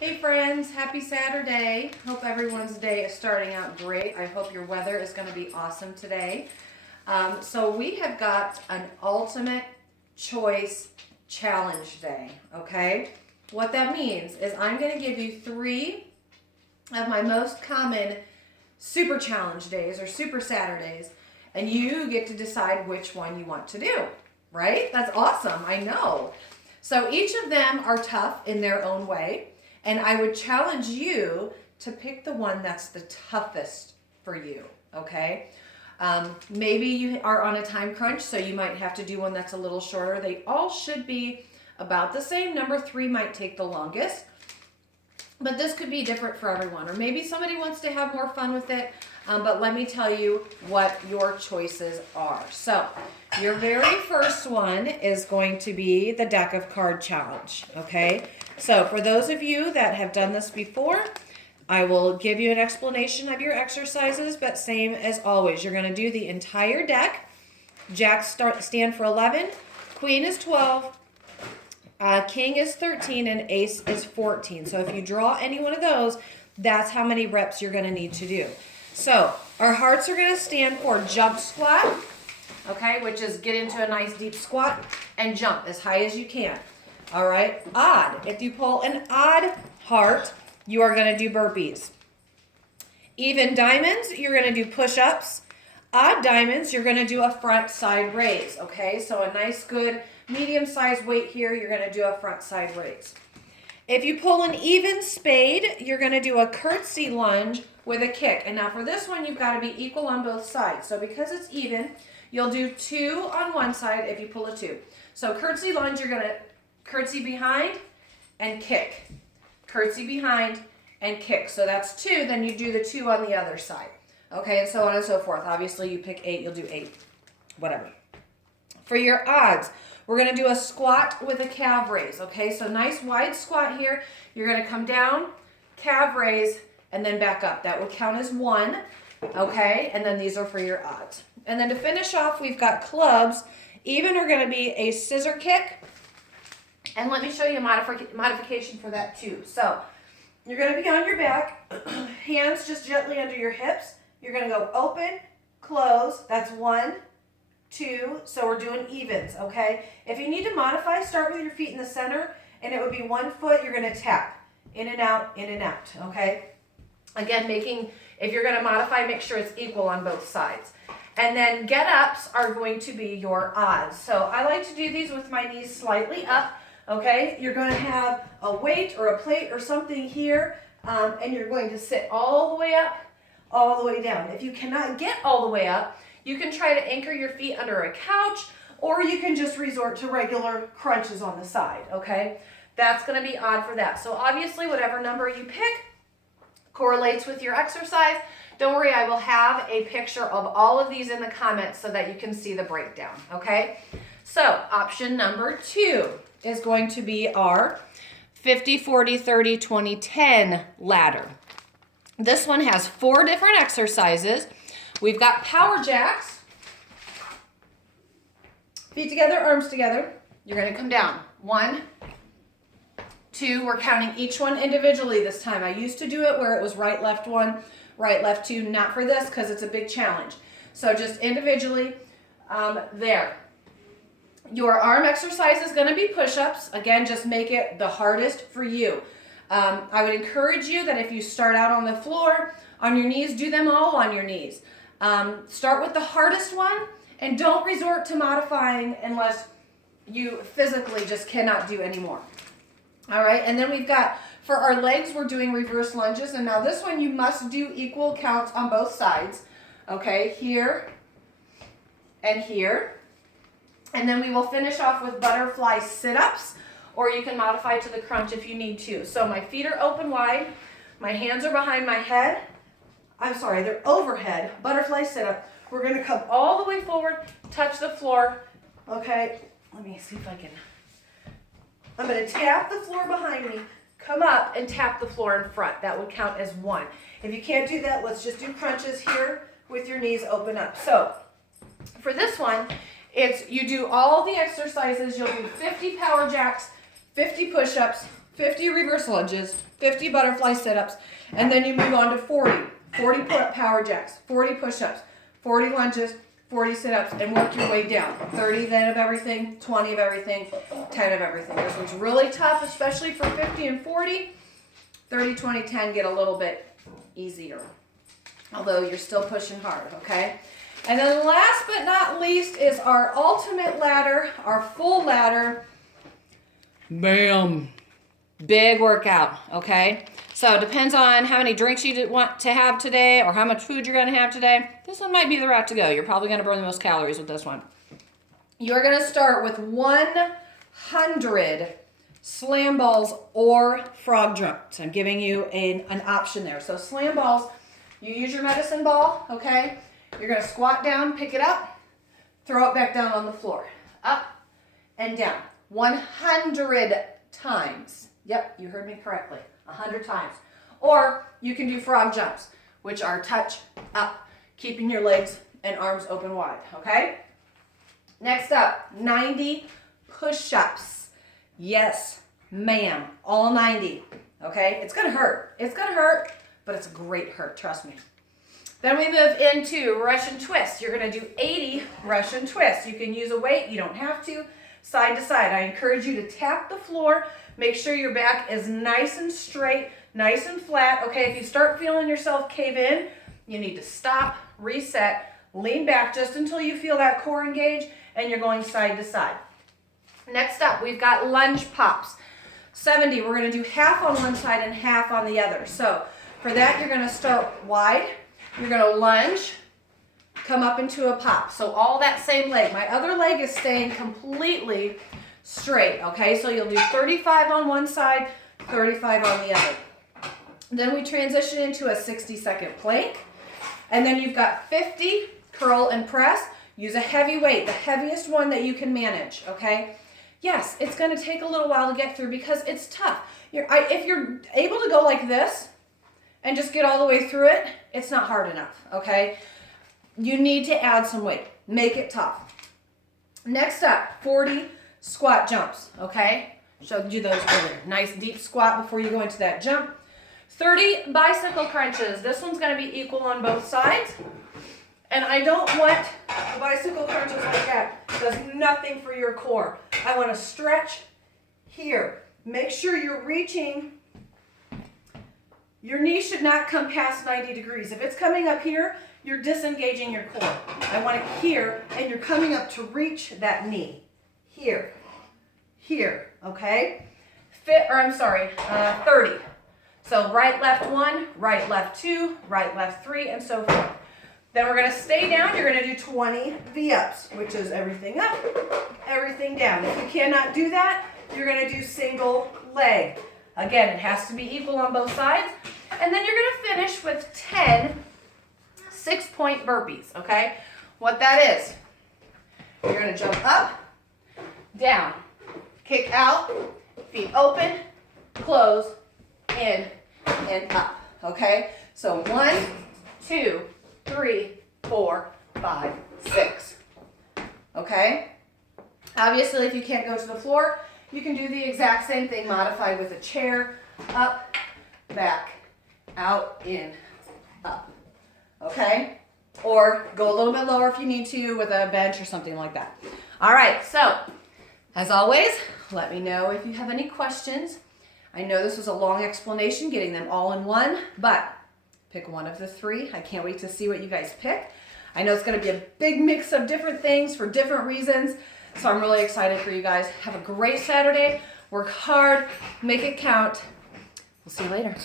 Hey friends, happy Saturday. Hope everyone's day is starting out great. I hope your weather is going to be awesome today. So we have got an ultimate choice challenge day, okay? What that means is I'm going to give you 3 of my most common super challenge days or super Saturdays, and you get to decide which one you want to do, right? That's awesome, I know. So each of them are tough in their own way. And I would challenge you to pick the one that's the toughest for you, okay? Maybe you are on a time crunch, so you might have to do one that's a little shorter. They all should be about the same. Number 3 might take the longest, but this could be different for everyone. Or maybe somebody wants to have more fun with it, but let me tell you what your choices are. So your very first one is going to be the deck of card challenge, okay? So for those of you that have done this before, I will give you an explanation of your exercises, but same as always. You're going to do the entire deck. Jacks stand for 11, Queen is 12, King is 13, and Ace is 14. So if you draw any one of those, that's how many reps you're going to need to do. So our hearts are going to stand for jump squat, okay, which is get into a nice deep squat and jump as high as you can. All right, odd. If you pull an odd heart, you are going to do burpees. Even diamonds, you're going to do push-ups. Odd diamonds, you're going to do a front side raise, okay? So a nice, good, medium-sized weight here, you're going to do a front side raise. If you pull an even spade, you're going to do a curtsy lunge with a kick. And now for this one, you've got to be equal on both sides. So because it's even, you'll do 2 on one side if you pull a 2. So curtsy lunge, you're going to curtsy behind and kick. Curtsy behind and kick. So that's 2, then you do the 2 on the other side. Okay, and so on and so forth. Obviously, you pick 8, you'll do 8. Whatever. For your odds, we're going to do a squat with a calf raise. Okay, so nice wide squat here. You're going to come down, calf raise, and then back up. That will count as 1. Okay, and then these are for your odds. And then to finish off, we've got clubs. Even are going to be a scissor kick. And let me show you a modification for that too. So you're going to be on your back, hands just gently under your hips. You're going to go open, close. That's 1, 2. So we're doing evens, okay? If you need to modify, start with your feet in the center, and it would be 1 foot. You're going to tap in and out, okay? Again, if you're going to modify, make sure it's equal on both sides. And then get-ups are going to be your odds. So I like to do these with my knees slightly up. Okay, you're going to have a weight or a plate or something here, and you're going to sit all the way up, all the way down. If you cannot get all the way up, you can try to anchor your feet under a couch, or you can just resort to regular crunches on the side, okay? That's going to be odd for that. So obviously, whatever number you pick correlates with your exercise. Don't worry, I will have a picture of all of these in the comments so that you can see the breakdown, okay? So option number 2 is going to be our 50, 40, 30, 20, 10 ladder. This one has 4 different exercises. We've got power jacks. Feet together, arms together. You're going to come down. 1, 2. We're counting each one individually this time. I used to do it where it was right, left 1, right, left 2. Not for this because it's a big challenge. So just individually there. Your arm exercise is going to be push-ups. Again, just make it the hardest for you. I would encourage you that if you start out on the floor, on your knees, do them all on your knees. Start with the hardest one, and don't resort to modifying unless you physically just cannot do anymore. All right, and then we've got, for our legs, we're doing reverse lunges. And now this one, you must do equal counts on both sides. Okay, here and here. And then we will finish off with butterfly sit-ups, or you can modify to the crunch if you need to. So my feet are open wide, my hands are behind my head. They're overhead, butterfly sit-up. We're going to come all the way forward, touch the floor. Okay, let me see if I can. I'm going to tap the floor behind me, come up and tap the floor in front. That would count as 1. If you can't do that, let's just do crunches here with your knees open up. So for this one, you do all the exercises. You'll do 50 power jacks, 50 push-ups, 50 reverse lunges, 50 butterfly sit-ups, and then you move on to 40 power jacks, 40 push-ups, 40 lunges, 40 sit-ups, and work your way down. 30 then of everything, 20 of everything, 10 of everything. This one's really tough, especially for 50 and 40. 30, 20, 10 get a little bit easier, although you're still pushing hard, okay? And then last but not least is our ultimate ladder, our full ladder. Bam. Big workout, okay? So it depends on how many drinks you want to have today or how much food you're going to have today. This one might be the route to go. You're probably going to burn the most calories with this one. You're going to start with 100 slam balls or frog jumps. I'm giving you an option there. So slam balls, you use your medicine ball, okay? You're going to squat down, pick it up, throw it back down on the floor. Up and down. 100 times. Yep, you heard me correctly. 100 times. Or you can do frog jumps, which are touch up, keeping your legs and arms open wide, okay? Next up, 90 push-ups. Yes, ma'am, all 90, okay? It's gonna hurt. It's gonna hurt, but it's a great hurt, trust me. Then we move into Russian twists. You're gonna do 80 Russian twists. You can use a weight, you don't have to. Side to side, I encourage you to tap the floor. Make sure your back is nice and straight, nice and flat. Okay, if you start feeling yourself cave in, you need to stop, reset, lean back just until you feel that core engage, and you're going side to side. Next up, we've got lunge pops. 70, we're gonna do half on one side and half on the other. So for that, you're gonna start wide, you're gonna lunge, come up into a pop. So all that same leg. My other leg is staying completely straight, okay? So you'll do 35 on one side, 35 on the other. Then we transition into a 60-second plank. And then you've got 50 curl and press. Use a heavy weight, the heaviest one that you can manage, okay? Yes, it's gonna take a little while to get through because it's tough. If you're able to go like this and just get all the way through it, it's not hard enough, okay? You need to add some weight. Make it tough. Next up, 40 squat jumps, okay? Showed you those earlier. Nice deep squat before you go into that jump. 30 bicycle crunches. This one's gonna be equal on both sides. And I don't want the bicycle crunches like that. It does nothing for your core. I want to stretch here. Make sure you're reaching. Your knee should not come past 90 degrees. If it's coming up here, you're disengaging your core. I want it here, and you're coming up to reach that knee. Here, okay? 30. So right, left 1, right, left 2, right, left 3, and so forth. Then we're gonna stay down. You're gonna do 20 V-ups, which is everything up, everything down. If you cannot do that, you're gonna do single leg. Again, it has to be equal on both sides. And then you're gonna finish with 10 6-point burpees, okay? What that is, you're gonna jump up, down, kick out, feet open, close, in, and up, okay? So 1, 2, 3, 4, 5, 6, okay? Obviously, if you can't go to the floor, you can do the exact same thing modified with a chair, up, back, out, in, up, okay? Or go a little bit lower if you need to with a bench or something like that. All right, so as always, let me know if you have any questions. I know this was a long explanation, getting them all in one, but pick one of the 3. I can't wait to see what you guys pick. I know it's going to be a big mix of different things for different reasons, so I'm really excited for you guys. Have a great Saturday. Work hard. Make it count. We'll see you later.